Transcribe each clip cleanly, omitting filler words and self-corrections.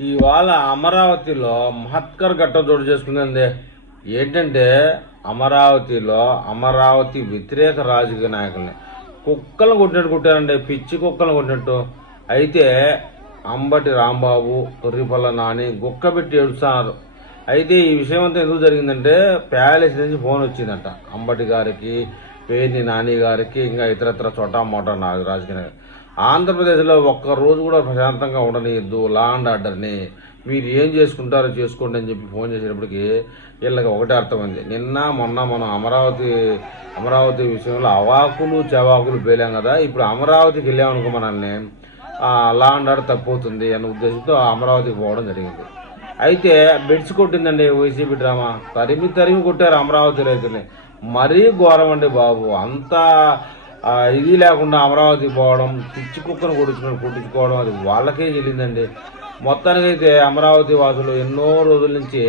ఇవాళ అమరావతిలో మహత్కర ఘట్టం చోటు చేసుకుందండి. ఏంటంటే అమరావతిలో అమరావతి వ్యతిరేక రాజకీయ నాయకుల్ని కుక్కలను కొట్టినట్టు కొట్టారండి, పిచ్చి కుక్కలను కొట్టినట్టు. అయితే అంబటి రాంబాబు, తొర్రిపల్ల నాని గుక్కబెట్టి ఏడుస్తున్నారు. అయితే ఈ విషయం అంతా ఎందుకు జరిగిందంటే ప్యాలెస్ నుంచి ఫోన్ వచ్చిందంట అంబటి గారికి, పేర్ని నాని గారికి, ఇంకా ఇతరత్ర చోటా మోటా రాజకీయ ఆంధ్రప్రదేశ్లో ఒక్కరోజు కూడా ప్రశాంతంగా ఉండనియద్దు, లా అండ్ ఆర్డర్ని మీరు ఏం చేసుకుంటారో చేసుకోండి అని చెప్పి ఫోన్ చేసేటప్పటికి వీళ్ళకి ఒకటే అర్థమైంది. నిన్న మొన్న మనం అమరావతి విషయంలో అవాకులు చవాకులు పేలాం కదా, ఇప్పుడు అమరావతికి వెళ్ళామనుకో మనల్ని లా అండ్ ఆర్డర్ తప్పవుతుంది అన్న ఉద్దేశంతో అమరావతికి పోవడం జరిగింది. అయితే బెడ్స్ కొట్టిందండి వైసీపీ డ్రామా. తరిమి కొట్టారు అమరావతి రైతుల్ని. మరీ ఘోరం అండి బాబు. అంతా ఇది లేకుండా అమరావతికి పోవడం, పిచ్చి కుక్కను కొట్టించుకోవడం అది వాళ్ళకే చెల్లిందండి. మొత్తానికైతే అమరావతి వాసులు ఎన్నో రోజుల నుంచి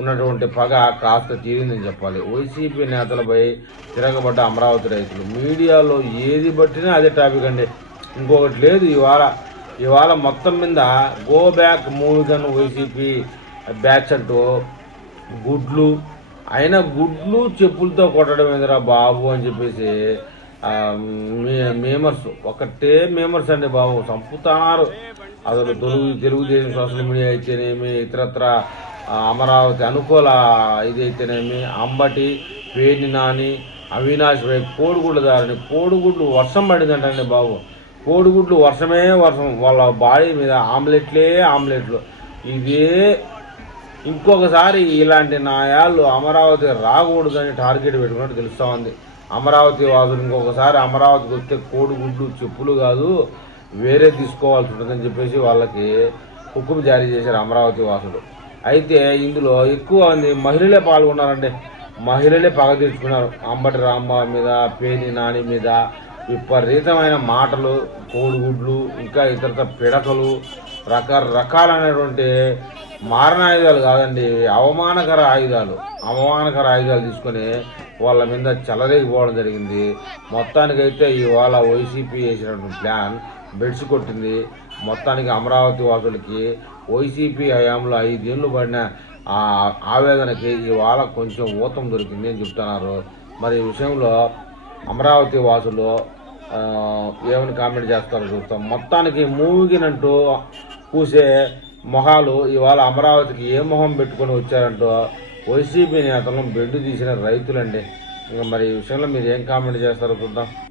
ఉన్నటువంటి పగ కాస్త తీరిందని చెప్పాలి. వైసీపీ నేతలపై తిరగబడ్డ అమరావతి రైతులు మీడియాలో ఏది బట్టినా అదే టాపిక్ అండి, ఇంకొకటి లేదు. ఇవాళ మొత్తం మీద గో బ్యాక్ మూవీగన్ వైసీపీ బ్యాచ్ అంటూ గుడ్లు గుడ్లు చెప్పులతో కొట్టడం ఏందిరా బాబు అని చెప్పేసి మేమర్స్ ఒకటే మేమర్స్ అండి బాబు, చంపుతున్నారు. అసలు తెలుగుదేశం సోషల్ మీడియా అయితేనేమి, ఇతరత్ర అమరావతి అనుకూల ఇది అయితేనేమి, అంబటి, పేర్ని నాని, అవినాష్ రాయ్ కోడిగుడ్ల దారిని కోడిగుడ్లు వర్షం పడిందంటండి బాబు. కోడిగుడ్లు వర్షమే వర్షం, వాళ్ళ బాడీ మీద ఆమ్లెట్లు. ఇదే ఇంకొకసారి ఇలాంటి నాయాళ్ళు అమరావతి రాకూడదని టార్గెట్ పెట్టుకున్నట్టు తెలుస్తూ ఉంది. అమరావతి వాసులు ఇంకొకసారి అమరావతికి వస్తే కోడిగుడ్లు చెప్పులు కాదు వేరే తీసుకోవాల్సి ఉంటుందని చెప్పేసి వాళ్ళకి హుకుం జారీ చేశారు అమరావతి వాసులు. అయితే ఇందులో ఎక్కువ మంది మహిళలే పాల్గొన్నారండి. మహిళలే పగ తీర్చుకున్నారు. అంబటి రాంబాబు మీద, పేర్ని నాని మీద విపరీతమైన మాటలు, కోడిగుడ్లు, ఇంకా ఇతర పిడకలు, రకరకాలైనటువంటి మారణాయుధాలు కాదండి, అవమానకర ఆయుధాలు తీసుకొని వాళ్ళ మీద చెలరేగిపోవడం జరిగింది. మొత్తానికైతే ఇవాళ వైసీపీ వేసినటువంటి ప్లాన్ బెడ్స్ కొట్టింది. మొత్తానికి అమరావతి వాసులకి వైసీపీ హయాంలో 5 ఏళ్ళు పడిన ఆవేదనకి ఇవాళ కొంచెం ఊతం దొరికింది అని చెప్తున్నారు. మరి ఈ విషయంలో అమరావతి వాసులు ఏమని కామెంట్ చేస్తారో చూస్తాం. మొత్తానికి మూగినంటూ కూసే మొహాలు ఇవాళ అమరావతికి ఏ మొహం పెట్టుకొని వచ్చారంటూ వైసీపీ నేతలను బెడ్డు తీసిన రైతులండి. ఇంకా మరి ఈ విషయంలో మీరు ఏం కామెంట్ చేస్తారో చూద్దాం.